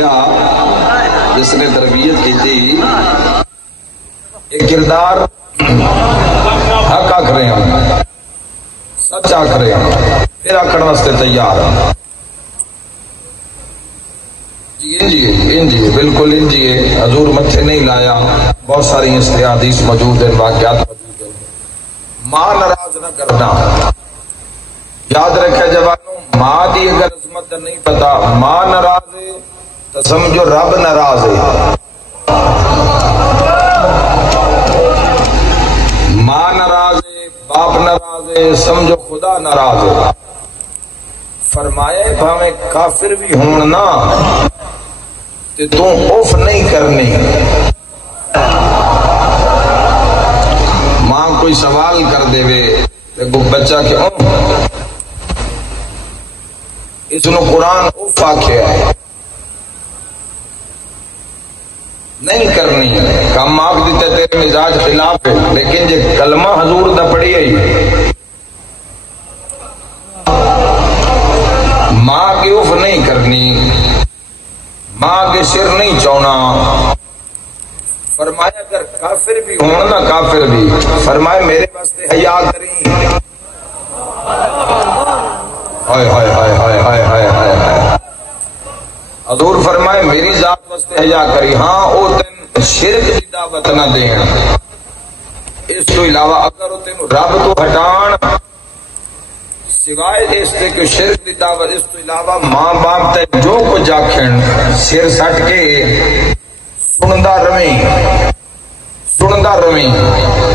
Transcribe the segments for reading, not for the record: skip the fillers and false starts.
بولیا جس نے تربیت کی تھی ایک کردار حق آکھ رہے ہیں سچ آکھ رہے ہیں پھر آکھڑ واسطے تیار ہیں انجیے بالکل انجیے حضور متھے نہیں لایا بہت ساری حدیث موجود ہیں واقعات موجود ہیں ماں ناراض نہ کرنا یاد رکھے جوانوں ماں دی اگر عظمت نہیں پتا ماں ناراض ہے تو سمجھو رب ناراض ہے ماں ناراض ہے باپ ناراض ہے سمجھو خدا ناراض ہے فرمایا بھاویں کافر بھی ہون نا تو اوف نہیں کرنی ماں کوئی سوال کر دے وے بچہ کہ اس نے قرآن اوف آکھیا ہے نہیں کرنی کم آکھ دیتے تیرے مزاج خلاف ہے لیکن جے کلمہ حضور دا پڑھی ہے ماں کی اوف نہیں کرنی ماں کے سر نہیں چونا فرمایا اگر کافر بھی ہوں نا کافر بھی فرمایا میرے واسطے حیا کریں ہائے ہائے ہائے ہائے ہائے ہائے ہائے حضور فرمائے میری ذات واسطے حیا کری ہاں او تین شرک کی دعوت نہ دین اس تو علاوہ اگر او تین رب تو ہٹان سوائے اس تے کہ شرک دی دعوت اس تو علاوہ ماں باپ تے جو کچھ آکھن سر سٹ کے سندا رویں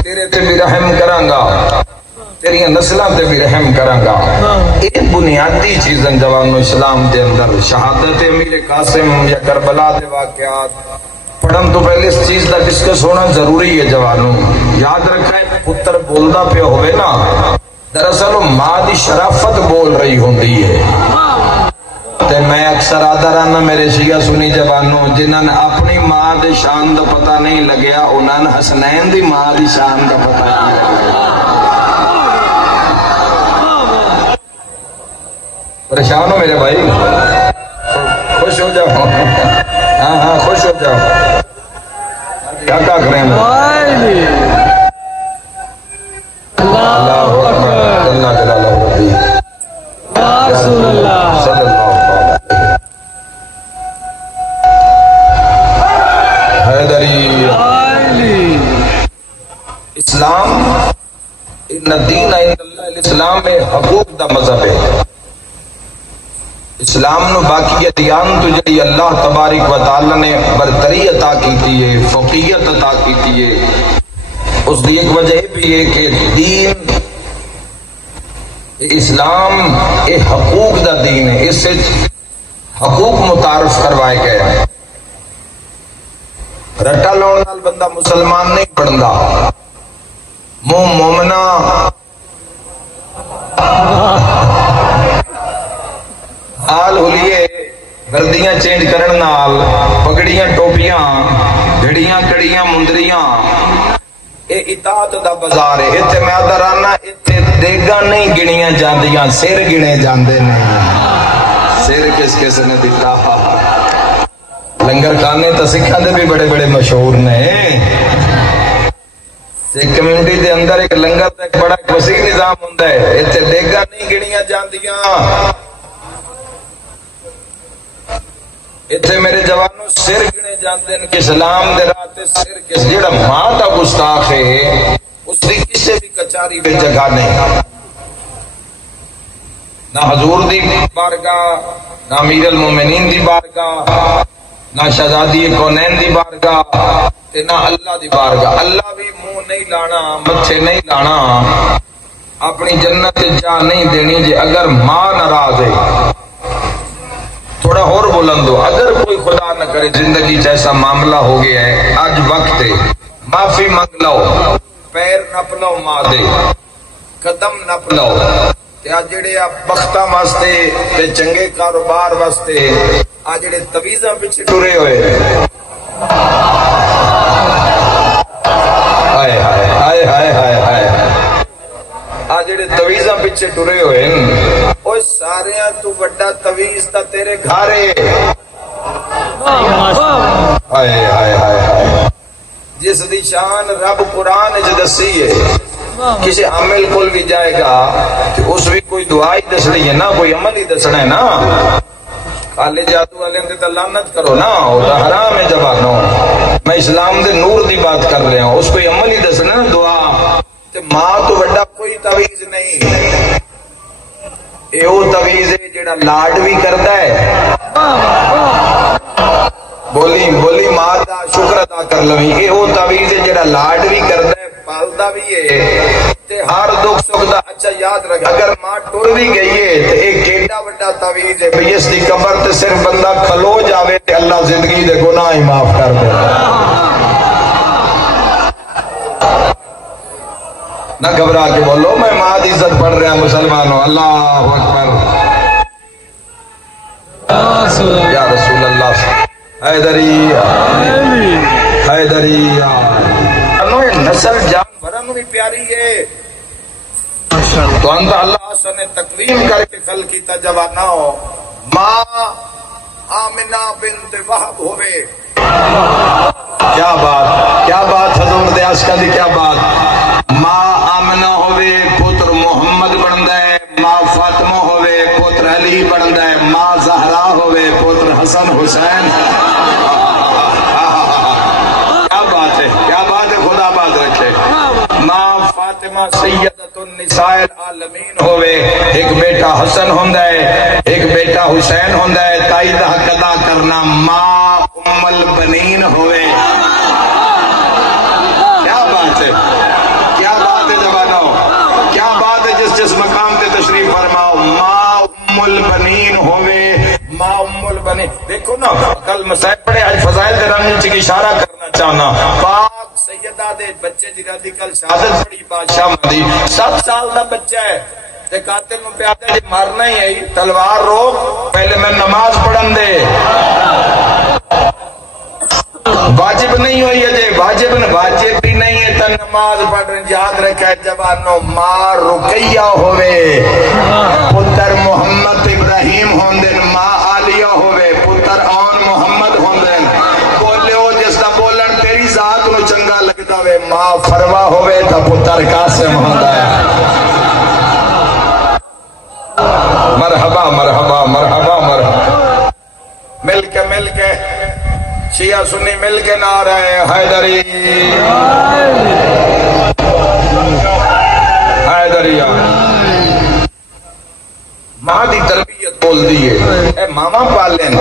تیرے تے بھی رحم کراں گا تیری نسلاں تے بھی رحم کراں گا ایک بنیادی چیزیں جوانو اسلام دے اندر شہادت امیر قاسم یا کربلا دے واقعات پڑھن تو پہلے اس چیز دا ڈسکس ہونا ضروری ہے جوانو یاد رکھائے پتر بولدا پہ ہوئے نا دراصل ماں دی شرافت بول رہی ہوندی ہے تے میں اکثر آدھرانا میرے شیعہ سنی جوانوں جنہاں نے اپنی ماں دی شان دا پتہ نہیں لگیا انہاں نے حسنین دی ماں دی شان دا پتہ نہیں لگیا پریشان ہو میرے بھائی خوش ہو جاؤ ہاں خوش ہو جاؤ کیا کریں اللہ اکبر اللہ جلالہ ربی رسول اللہ صلی اللہ حیدری اسلام ان الدین عند اللہ الاسلام میں حقوق دا مذہب ہے اسلام نو باقی ادیان تو جڑی اللہ تبارک و تعالی نے برتری عطا کیتی ہے فوقیت عطا کیتی ہے اس دی ایک وجہ بھی ہے کہ دین اسلام ایک حقوق دا دین ہے اس سے حقوق متعارف کروائے گئے رٹا لوڑ نال بندہ مسلمان نہیں بندا مومنہ آل ہولیے گردیاں چینج کرن نال پگڑیاں ٹوپیاں گھڑیاں کڑیاں مندریاں اے اطاعت دا بازار ہے ایتھے میں آدھرانا ایتھے دیگاں نہیں گنیاں جاندیاں سر گنے جاندے نہیں سر کس کس نے دیتا لنگر کھانے تو سکھاں دے بھی بڑے بڑے مشہور نے سکھ کمیونٹی دے اندر ایک لنگر دا ایک بڑا وسیع نظام ہوندا ہے ایتھے دیگاں نہیں گنیاں جاندیاں ایتھے میرے جوانوں سر گنے جاندے ہیں کہ اسلام دے راہ تے سر کس جڑا ماں دا گستاخ ہے اس دی کسے بھی کچاری میں جگہ نہیں نہ حضور دی بارگاہ نہ امیر المومنین دی بارگاہ نہ شہزادی کونین دی بارگاہ تے نہ اللہ دی بارگاہ اللہ بھی منہ نہیں لانا متھے نہیں لانا اپنی جنت جا نہیں دینی جے اگر ماں ناراض ہے تھوڑا اور بلند ہو اگر کوئی خدا نہ کرے زندگی ایسا معاملہ ہو گیا ہے آج وقت ہے معافی مانگ لو پیر نپ لو ماں دے قدم نپ لو تے آج جڑے آپ بختہ واسطے تے چنگے کاروبار واسطے آج جڑے تویزاں پیچھے ٹرے ہوئے ہائے ہائے ہائے ہائے ہائے ہائے آج جڑے تویزاں پیچھے ٹرے ہوئے اوہ ساریاں تو بڑا تویز تا تیرے گھارے ہائے ہائے ہائے ہائے، جس دی شان رب قرآن وچ دسی ہے، کسی عامل کول بھی جائے گا تو اس بھی کوئی دعا ہی دسنی ہے نا، کوئی عمل ہی دسنا ہے نا۔ کالے جادو والے تے تے لعنت کرو نا، وہ تو حرام ہے جوانو۔ میں اسلام دے نور دی بات کر رہا ہوں، اس کوئی عمل ہی دسنا نا، دعا تے ماں تو بڑا کوئی تعویذ نہیں، اے وہ تعویذ ہے جڑا لاڈ بھی کردا ہے، بولی بولی ماں دا شکر ادا کر لویں، اے وہ تعویذ ہے جڑا لاڈ بھی کردا ہے، پالدا بھی ہے تے ہر دکھ سکھ دا۔ اچھا یاد رکھ، اگر ماں ٹر بھی گئی ہے تے ایک کیڈا بڑا تعویذ ہے بھئی اس دی قبر تے صرف بندہ کھلو جاوے تے اللہ زندگی دے گناہ ہی معاف کر دے۔ نہ گھبرا کے بولو، میں ماں دی عزت پڑھ رہا مسلمانوں، اللہ اکبر یا رسول اللہ، حیدری حیدری۔ نسل جانوروں بھی پیاری ہے تو انت اللہ سے نے تقویم کر کے خلق کیتا جوانہ ہو۔ ماں آمنہ بنت وہب ہوئے، کیا بات حضور دے عاشقاں دی کیا بات۔ ماں آمنہ ہوئے پتر محمد بندا ہے، ماں فاطمہ ہوئے پتر علی بندا ہے، ماں زہرا ہوئے پتر حسن حسین۔ فاطمہ سیدۃ النساء العالمین ہوئے، ایک بیٹا حسن ہوندا ہے ایک بیٹا حسین ہوندا ہے، تائی دا حق ادا کرنا ماں ام البنین ہوئے۔ کیا بات ہے، کیا بات ہے جوانو، کیا بات ہے جس مقام تے تشریف فرماؤ، ماں ام البنین ہوئے، ماں ام البنین۔ دیکھو نا کل مسائل پڑھے، آج فضائل دے رنگ کی اشارہ کرنا چاہنا، پاک سیدہ دے بچے جنہاں دی کل شہادت پڑی بادشاہ مندی، 7 سال دا بچہ ہے تے قاتل نوں پہ آتا ہے جی مارنا ہی ہے، تلوار روک، پہلے میں نماز پڑھن دے۔ واجب نہیں ہوئی ہے جی، واجب بھی نہیں ہے تو نماز پڑھ رہے۔ یاد رکھے جوانوں، ماں رقیہ ہوئے پتر محمد ابراہیم ہوندن، ماں عالیہ ہوئے پتر آن محمد ہوندن، بولے ہو جس دا بولن تیری ذات نو چنگا لگتا وے، ماں فروا ہوئے تا پتر قاسم ہوندا ہے۔ مرحبا مرحبا مرحبا مرحبا، مل کے شیعہ سنی مل کے نعرہ حیدری حیدری۔ ماں دی تربیت بول دیئے، اے ماما پالن،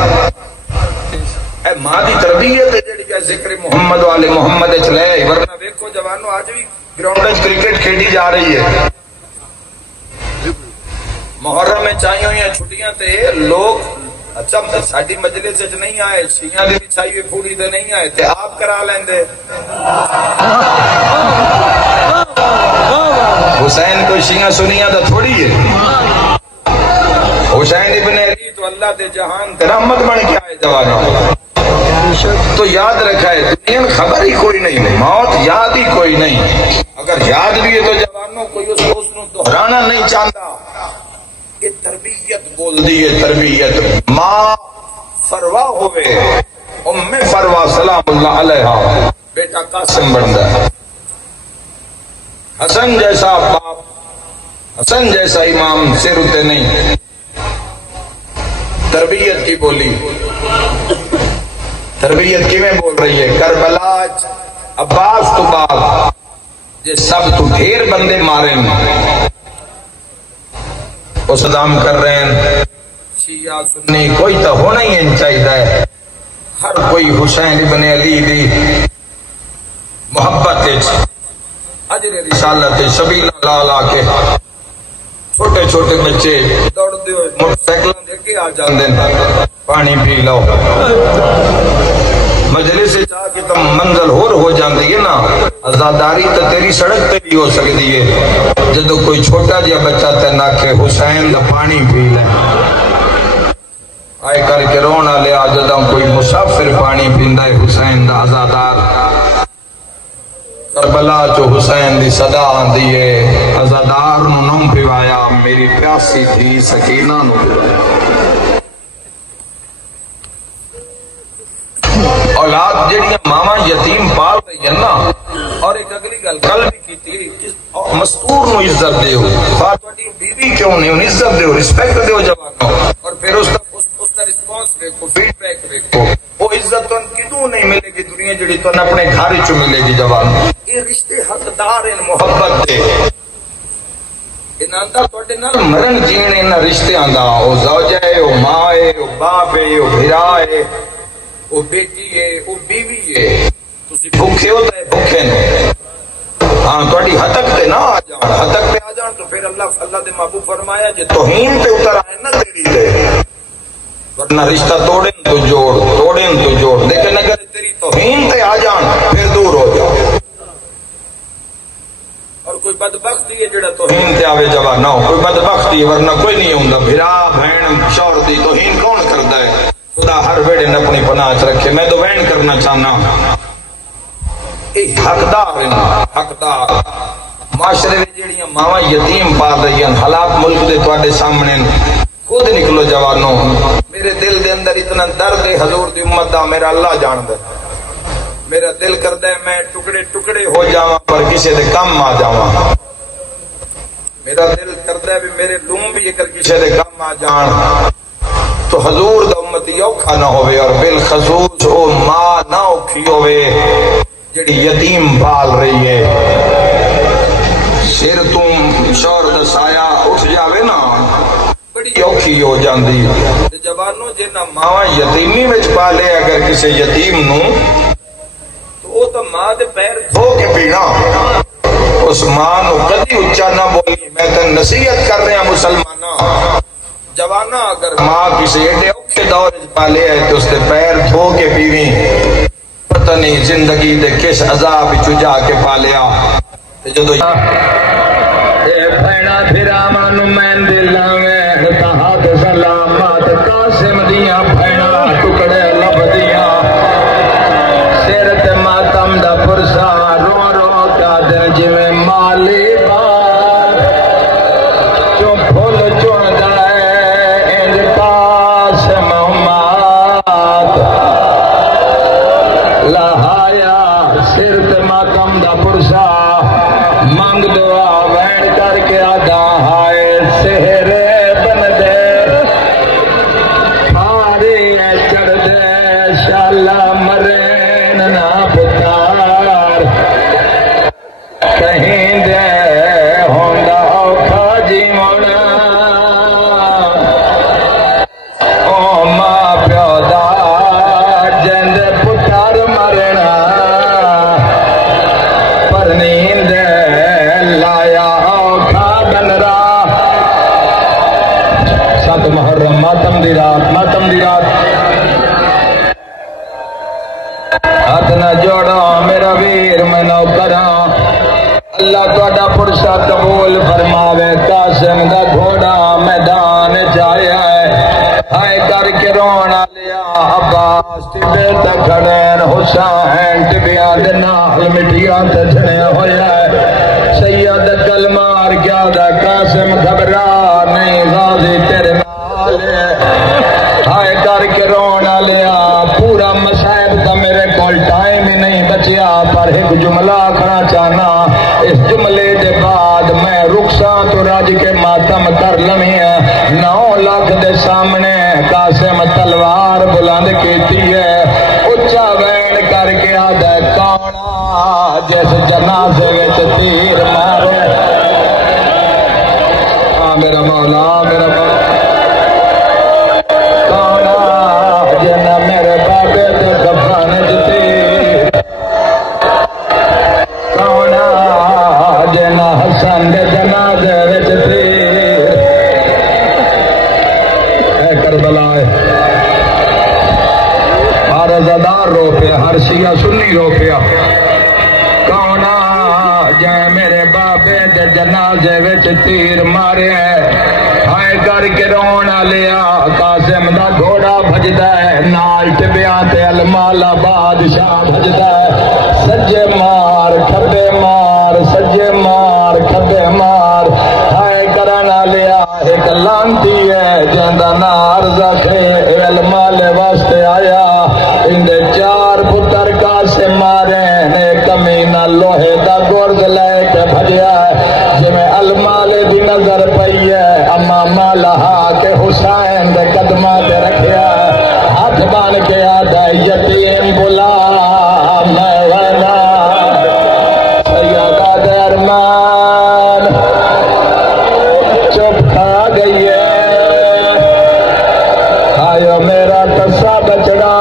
اے ماں دی تربیت ہے جڑی کہ ذکر محمد والے محمد چلے۔ ورنہ دیکھو جوانوں آج بھی گراؤنڈ کرکٹ کھیلی جا رہی ہے، محرم میں چاہیے ہوئی ہیں چھٹیاں تے لوگ اچھا ساڑی مجلس سے نہیں آئے، شیعہ دی بھی چاہیے پھوڑی تے نہیں آئے تے آپ کرا لیں دے۔ حسین کو شیعہ سنیاں دا تھوڑی ہے، حسین ابن علی تو اللہ دے جہان تے رحمت بن کے آئے جوانوں۔ تو یاد رکھا ہے دنیا میں خبر ہی کوئی نہیں، موت یاد ہی کوئی نہیں، اگر یاد بھی ہے تو جوانوں کوئی اس کو دہرانا نہیں چاہتا۔ یہ تربیت بول دیئے، تربیت۔ ماں فروا ہوئے ام فروا سلام اللہ علیہ، بیٹا قاسم بندہ، حسن جیسا باپ، حسن جیسا امام سر اتے نہیں۔ تربیت کی بولی، تربیت کی میں بول رہی ہے، کربلا عباس تو بعد جے سب تو ڈھیر بندے مارے وہ صدام کر رہے ہیں، شیعہ سنی کوئی تو ہونا ہی چاہیے، ہر کوئی حسین ابن علی دی محبت اجر رسالت سبیل لا کے چھوٹے چھوٹے بچے دوڑتے ہوئے موٹر سائیکل دے کے آ جاندے، پانی پی لو، مجلس چاہ کے تم منزل ہو جاندی ہے نا، آزاداری تو تیری سڑک پہ بھی ہو سکتی ہے، جدو کوئی چھوٹا جیا بچہ تینا کہ حسین دا پانی پی لے، آئے کر کے رونا لیا جدو کوئی مسافر پانی پیندا ہے حسین دا آزادار۔ کربلا چو حسین دی صدا آندی ہے، آزادار نو پیوایا میری پیاسی تھی سکینہ نو پیوایا۔ اولاد جڑیاں ماما یتیم پال رہی ہیں نا، اور ایک اگلی گل کل بھی کی تھی، مستور نو عزت دیو، فاطمہ بیوی کیوں نہیں، انہیں عزت دیو، رسپیکٹ دیو جوانوں، اور پھر اس کا رسپانس دیکھو، فیڈ بیک دیکھو، وہ عزت تو کدوں نہیں ملے گی دنیا جڑی تو اپنے گھر چ ملے گی جوان. یہ رشتے حقدار ہیں محبت دے، مرن جین ان رشتیاں دا، او زوجہ ہے، او ماں ہے، او باپ ہے، او بھرا ہے، او بیٹی ہے، او بیوی ہے. تسی بھوکے ہو تے بھوکے نو، ہاں تہاڈی حدک تے نہ آ جان، حدک تے آ جان تو پھر اللہ دے محبوب فرمایا جے توہین تے اتر آئے نہ تیری تے، ورنہ رشتہ توڑیں تو جوڑ، توڑیں تو جوڑ، لیکن اگر تیری توہین تے آ جان پھر دور ہو جاؤ. اور کوئی بدبختی ہے جڑا توہین تے آوے جواب نہ ہو، کوئی بدبختی ہے، ورنہ کوئی نہیں ہوندا. بھرا بہن شوہر دی توہین کون کردا ہے؟ خدا ہر ویڑے نے اپنی پناہ چ رکھے. میں تو وین کرنا چاہنا، اے حقدار ہیں، حقدار. معاشرے میں جڑیاں ماواں یتیم پال رہی ہیں، حالات ملک دے تواڈے سامنے، خود نکلو جوانوں. میرے دل دے اندر اتنا درد ہے حضور دی امت دا، میرا اللہ جاندا ہے. میرا دل کردا ہے میں ٹکڑے ٹکڑے ہو جاواں پر کسی دے کم آ جاواں. میرا دل کردا ہے بھی میرے لوم بھی اگر کسی دے کم آ جان تو حضور دا امتی اوکھا نہ ہوئے، اور بالخصوص او ماں نہ اوکھی ہوئے جڑی یتیم پال رہی ہے. سر تم شور دا سایہ اٹھ جاوے نا بڑی اوکھی ہو جاندی. جوانوں جنہاں ماں یتیمی وچ پالے اگر کسی یتیم نو تو وہ تو ماں دے پیر دھو کے پینا. اس ماں نو کدی اچا نہ بولی. میں تے نصیحت کر رہا مسلماناں، جوانا اگر ماں کسی ایڈے اوکھے دور وچ پالے ہے تو اس دے پیر دھو کے پیویں. پتہ نہیں زندگی دے کس عذاب وچ جا کے پالیا. تے جدوں اے بھیڑا پھراواں نو میں دلاویں تہاڈ سلامات قاسم دیاں بھیڑا ٹکڑے لبدیاں. سر تے ماتم دا پرسا رو رو کا دل جویں مالی بار چوں پھول چوندا ہے انج قاسم امات لہایا. سر تے ماتم دا پرسا مانگ دعا وین کر کے آدھا ہائے سہرے بن دے پھاری چڑھ دے شالا مرین نہ پتار کہیں دے ہوندا اوکھا جیونا. او ماں پیو دا جند پتر مرنا پر نیند لایا اوکھا بنرا. سات محرم ماتم دی رات، ماتم دی رات. ہاتھ نہ جوڑا میرا ویر میں نوکراں، اللہ تہاڈا پرسا قبول فرماوے. قاسم دا گھوڑا میدان چایا ہے، ہائے کر کے رونا لیا. عباس ٹبے تے کھڑے، حسین ٹبیاں دے نال مٹیاں تے جھڑے ہویا ہے. سید کلمار کیا دا قاسم گھبرا نہیں، غازی تیرے نال ہے. ہائے کر کے رونا لیا. پورا مصائب کا میرے کول ٹائم ہی نہیں بچیا، پر ایک جملہ آکھنا چاہنا. اس جملے دے بعد میں رخصاں تو راج کے ماتم کر لمی ہے. 9 لاکھ دے سامنے قاسم تلوار بلند کیتی ہے. اچا وین کر کے آدھا کانا جس جنازے وچ تیر مارے. میرا مولا، میرا مولا کانا جنا میرے بابے دے کفن وچ تیر، کانا جنا حسن دے جنازے وچ تیر. اے کربلا ہر زدار رو پیا، ہر شیعہ سنی رو پیا. کانا جائے میرے بابے دے جنازے وچ تیر مارے. ہائے کر کے رونا لیا. قاسم دا گھوڑا بھجدا ہے، نال ٹبیاں تے المالا بادشاہ بھجدا ہے. سجے مار کھبے مار، سجے مار کھبے مار. ہائے کرنا لیا. ایک لانتی ہے جیندا نار زخے المالے واسطے آیا. اندے 4 آیا میرا تسا بچڑا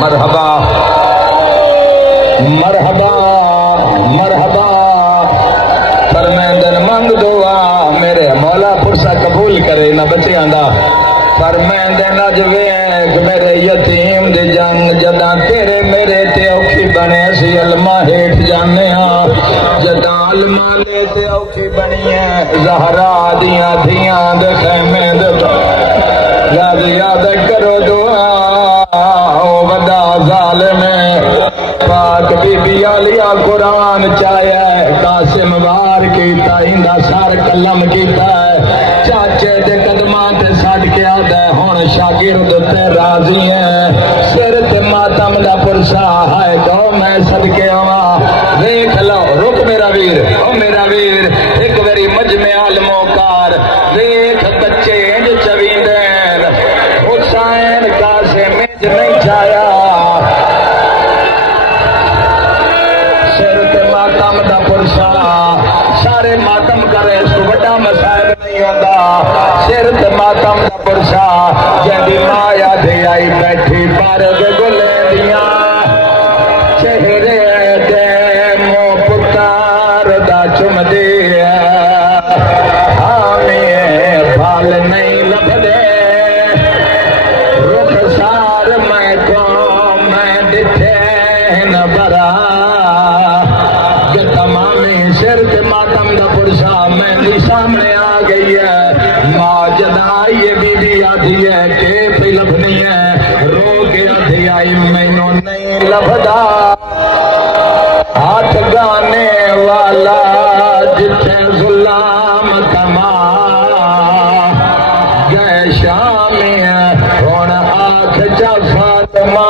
مرحبا مرحبا مرحبا فرمیندن منگ دعا میرے مولا پرسا قبول کرے نہ بچیاں دا فرمیندن اج ویکھ میرے یتیم دی جان جداں تیرے میرے تے اوکھی بنے سی علماء ہیٹھ جانے ہاں جداں علماء لے تے اوکھی بنی ہے زہرا دیاں دھیاں دے خیمے دے یاد کرو دعا او ودا ظالم پاک بی بی علیہ قرآن چاہیا ہے قاسم وار کیتا ہندہ سار کلم کیتا ہے چاچے دے قدماں تے سڑ کے آدھا ہے ہون شاگرد تے راضی ہیں سر تے ماتم دا پرسا ہے جو میں صدقے ہوا دیکھ لو رک میرا ویر او میرا ویر ایک بری مجمع عالموں کار دیکھ بچے انج چویندین حسین قاسم انج نہیں چاہیا ماتم دا پرسا سارے ماتم کرے اس کو بڑا مسائل نہیں ہوتا سر تے ماتم دا پرسا جیدی مایا دے آئی بیٹھی پارگ گلے دیاں چہرے دے مو پتار دا چم دیا حامی بھال نہیں لب دے رخ سار میں کو میں دتھے نہ برا سر کے ماتم دا پرسا میں سامنے آ گئی ہے ماں جدا یہ بی بی آدھی ہے کہ پہ لبنی ہے رو کے آدھی آئی مینوں نہیں لبدا ہاتھ گانے والا جتھے ظلام کما گئے شامی ہون آنکھ جا فاطمہ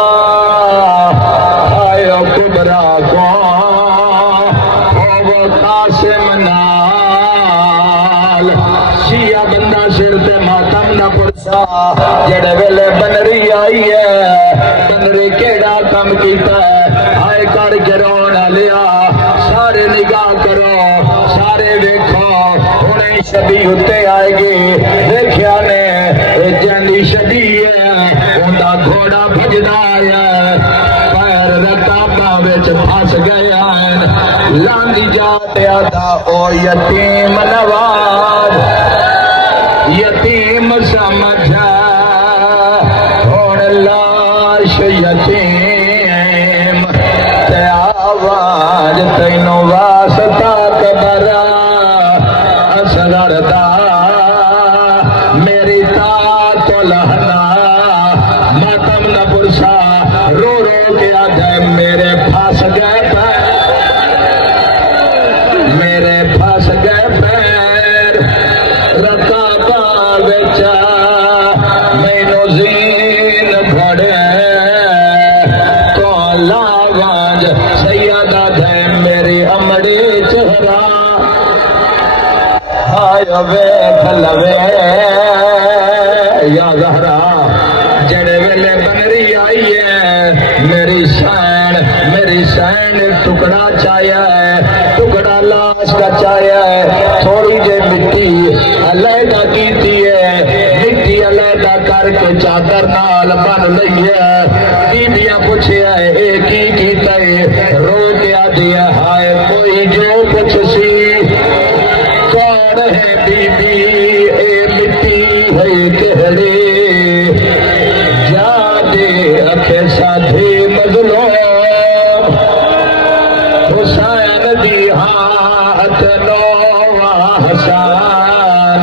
آئے کبرا کون قاسم نال شیعہ بندہ سر تے ماتم نہ پرسا جڑے ویلے بنری آئی ہے بنری کیڑا کم کیتا ہے آئے کر کے رونا لیا سارے نگاہ کرو سارے ویکھو انہیں شبی ہوتے آئے گی دیکھیا نے جنی شبی ہے اندہ گھوڑا بھجدا ہے پیر رکابہ وچ پھنس گیا ہے لاندی جاتے آدھا او یتیم نواز یتیم سمجھا ہون لاش یتیم تے آواز تینوں واسطہ کبرا اصغر دا میری تا تو لہنا ماتم نہ پرسا رو رو کے آدھا میرے پھاس گئے میرے پھاس گئے پیر رکابہ بچا مینوں زین گھڑے تو لاوانج سیدہ دھے میری امڑی چہرہ آیا ویکھ لوے یا زہرا جڑے ویلے بنری آئی ہے میری سین ٹکڑا چاہیا ہے ٹکڑا لاش کا چاہیا ہے تھوڑی جے مٹی علیحدہ کیتی ہے مٹی علیحدہ کر کے چادر نال بن لئی ہے بیبیاں پوچھیا ہے اے کی کیتا ہے رو کے آدھی ہے ہائے کوئی جو پوچھ سی کون ہے بی بی اے مٹی ہے کہڑی جا دے رکھے ساتھی مظلوم حسین دی ہاتھ نو حسان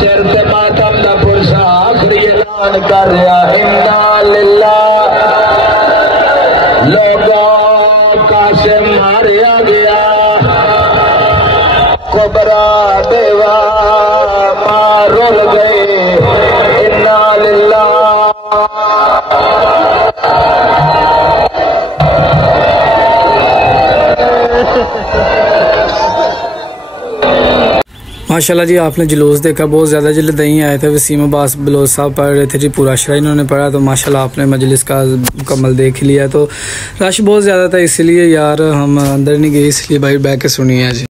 سر تے ماتم دا پرسا آخری اعلان کر رہا انا للہ لوگوں قاسم ماریا گیا کبرا دیوا ماں رول گئے انا للہ ماشاءاللہ جی آپ نے جلوس دیکھا بہت زیادہ جلد دہیں آئے تھے وسیم عباس بلوچ صاحب پڑھ رہے تھے جی پورا شرح انہوں نے پڑھا تو ماشاءاللہ آپ نے مجلس کا مکمل دیکھ لیا تو رش بہت زیادہ تھا اس لیے یار ہم اندر نہیں گئے اس لیے بھائی بیٹھ کے سنی ہے جی